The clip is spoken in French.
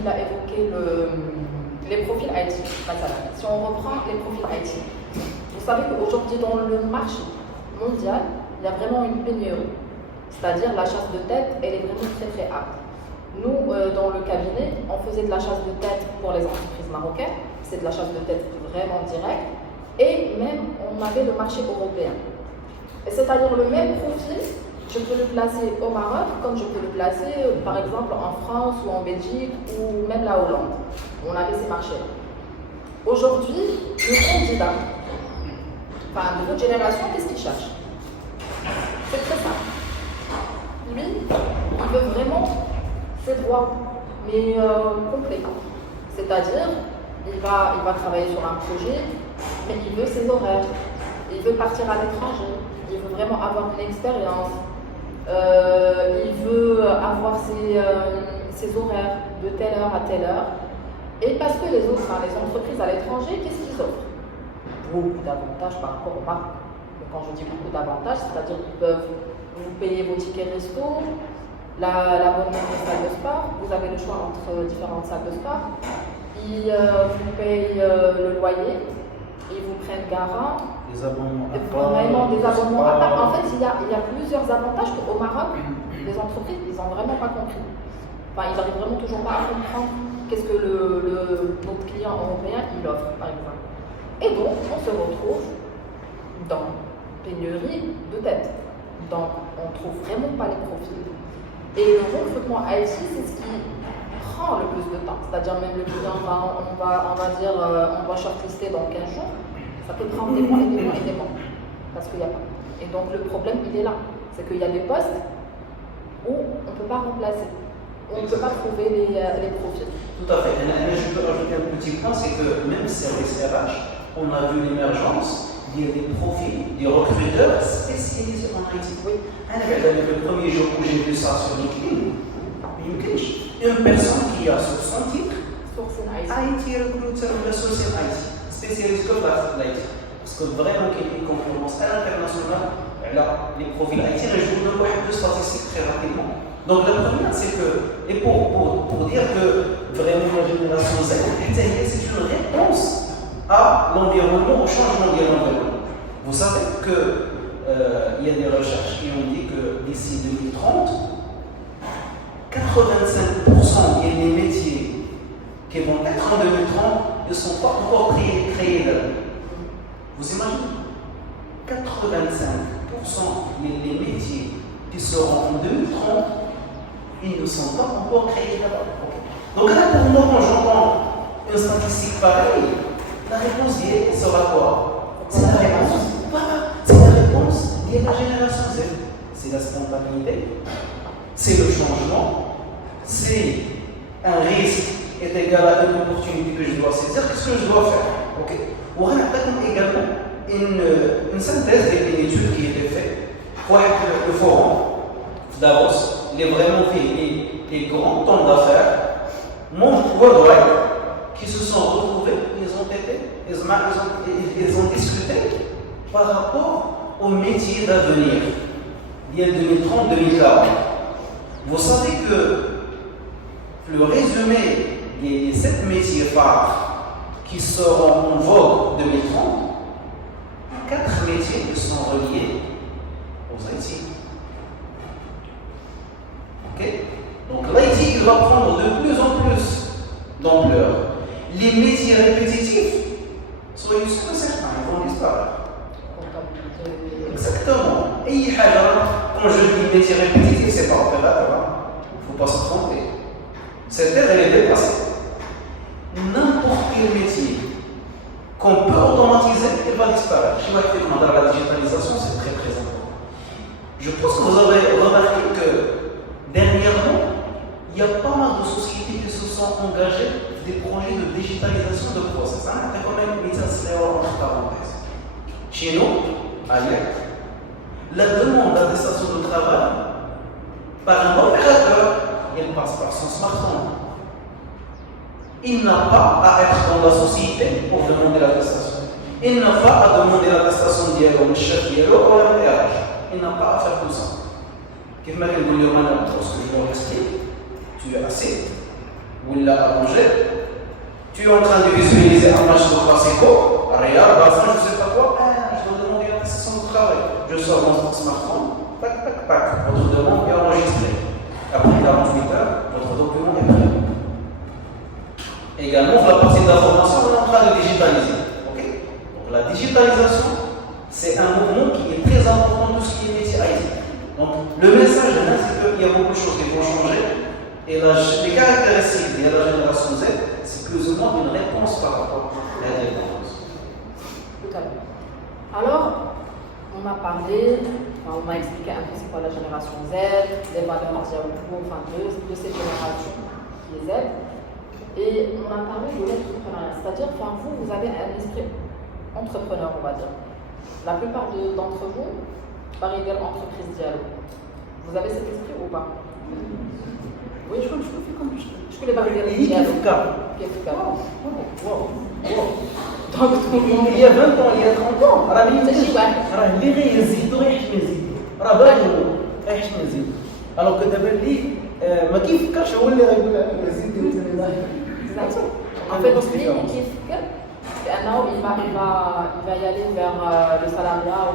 il a évoqué les profils IT. Si on reprend les profils IT, vous savez qu'aujourd'hui, dans le marché mondial, il y a vraiment une pénurie. C'est-à-dire la chasse de tête, elle est vraiment très très apte. Nous, dans le cabinet, on faisait de la chasse de tête pour les entreprises marocaines. C'est de la chasse de tête vraiment directe. Et même, on avait le marché européen. C'est-à-dire le même profil, je peux le placer au Maroc, comme je peux le placer, par exemple, en France ou en Belgique ou même la Hollande. On avait ces marchés-là. Aujourd'hui, le candidat, de votre génération, qu'est-ce qu'il cherche? C'est très simple. Lui, il veut vraiment ses droits, mais complets. C'est-à-dire, il va travailler sur un projet, mais il veut ses horaires. Il veut partir à l'étranger. Il veut vraiment avoir une expérience. Il veut avoir ses horaires de telle heure à telle heure. Et parce que les entreprises à l'étranger, qu'est-ce qu'ils offrent? Beaucoup d'avantages par rapport au Maroc. Quand je dis beaucoup d'avantages, c'est-à-dire qu'ils peuvent vous payer vos tickets resto, l'abonnement des salles de sport. Vous avez le choix entre différentes salles de sport. Ils vous payent le loyer, ils vous prennent garant. Des abonnements à part. Vraiment des abonnements à part. En fait, il y a plusieurs avantages qu'au Maroc, les entreprises, ils n'ont vraiment pas compris. Ils n'arrivent vraiment toujours pas à comprendre qu'est-ce que notre client européen il offre, par exemple. Et donc, on se retrouve dans pénurie de tête. Donc, on ne trouve vraiment pas les profils. Et le recrutement IT, c'est ce qui prend le plus de temps. C'est-à-dire même le client, on va shortlister dans 15 jours. Ça peut prendre des mois et des mois et des mois. Parce qu'il n'y a pas. Et donc, le problème, il est là. C'est qu'il y a des postes où on ne peut pas remplacer. On ne peut pas trouver les profils. Tout à fait. Et je peux rajouter un petit point, c'est que même service RH, on a vu l'émergence des profils, des recruteurs spécialisés en IT. Oui. Le premier jour où j'ai vu ça sur LinkedIn, une personne qui a sur son titre IT recruteur de la société IT, spécialiste de l'IT. Parce que vraiment qu'il y a une concurrence à l'international, les profils IT, je vous donne deux statistiques très rapidement. Donc la première, c'est que, et pour dire que vraiment la génération Z, c'est une réponse à l'environnement, au changement de l'environnement. Vous savez qu'il y a des recherches qui ont dit que d'ici 2030, 85% des métiers qui vont être en 2030 ne sont pas encore créés là. Vous imaginez 85% des métiers qui seront en 2030, ils ne sont pas encore créés là-bas. Donc là, pour moi, quand j'entends une statistique pareille, la réponse sera quoi? C'est la réponse. Voilà, c'est la réponse liée à la génération Z. C'est la spontanéité, c'est le changement, c'est un risque est égal à une opportunité que je dois saisir. Qu'est-ce que je dois faire? Ok. On a également une synthèse d'une étude qui a été faite pour le forum Davos. Il est vraiment fait les grands temps d'affaires worldwide qui se sont retrouvés, ils ont discuté par rapport aux métiers d'avenir, il y a 2030-2040. Vous savez que le résumé des 7 métiers phares qui seront en vogue 2030, 4 métiers qui sont reliés aux IT. Okay? Donc l'IT il va prendre de plus en plus d'ampleur. Les métiers répétitifs, soyez sûrs et certains, ils vont disparaître. Exactement. Et quand je dis métier répétitif, c'est pas opérateur. Il ne faut pas se tromper. Cette ère, elle est dépassée. N'importe quel métier qu'on peut automatiser, il va disparaître. Je vais vous dire la digitalisation, c'est très très important. Je pense que vous avez remarqué que dernièrement, il y a pas mal de sociétés qui se sont engagées des projets de digitalisation de process. C'est quand même une mise entre parenthèses. Chez nous, à l'EC, la demande d'attestation de travail par un opérateur, elle passe par son smartphone. Il n'a pas à être dans la société pour demander l'attestation. Il n'a pas à demander l'attestation au chef ou au RH. Il n'a pas à faire tout ça. Lorsque je leur explique, tu es assis, ou là à manger, tu es en train de visualiser un match de classico, Real, Barça, je ne sais pas quoi, je dois demander une session de travail. Je sors mon smartphone, tac, tac, tac, votre demande est enregistrée. Après 48 heures, votre document est prêt. Également, la partie d'information, on est en train de digitaliser. Okay? Donc la digitalisation, c'est un mouvement qui est très important dans tout ce qui est métier IT. Donc le message de là, c'est qu'il y a beaucoup de choses qui vont changer. Et les caractéristiques de la génération Z, c'est plus ou moins une réponse par rapport à la réponse. Tout à fait. Alors, on a parlé, on m'a expliqué un peu c'est quoi la génération Z, les valeurs de cette génération qui est Z. Et on a parlé de l'entrepreneuriat, c'est-à-dire que vous avez un esprit entrepreneur, on va dire. La plupart d'entre vous, par égale entreprise dialogue. Vous avez cet esprit ou pas? Oui, je connais pas les dialogue. Donc, il y a 20 ans, il y a 30 ans, les résidus, alors que d'abord, ما كيفكرش هو اللي غيقول الريزيد. En fait, lui, il va y aller vers le salariat ou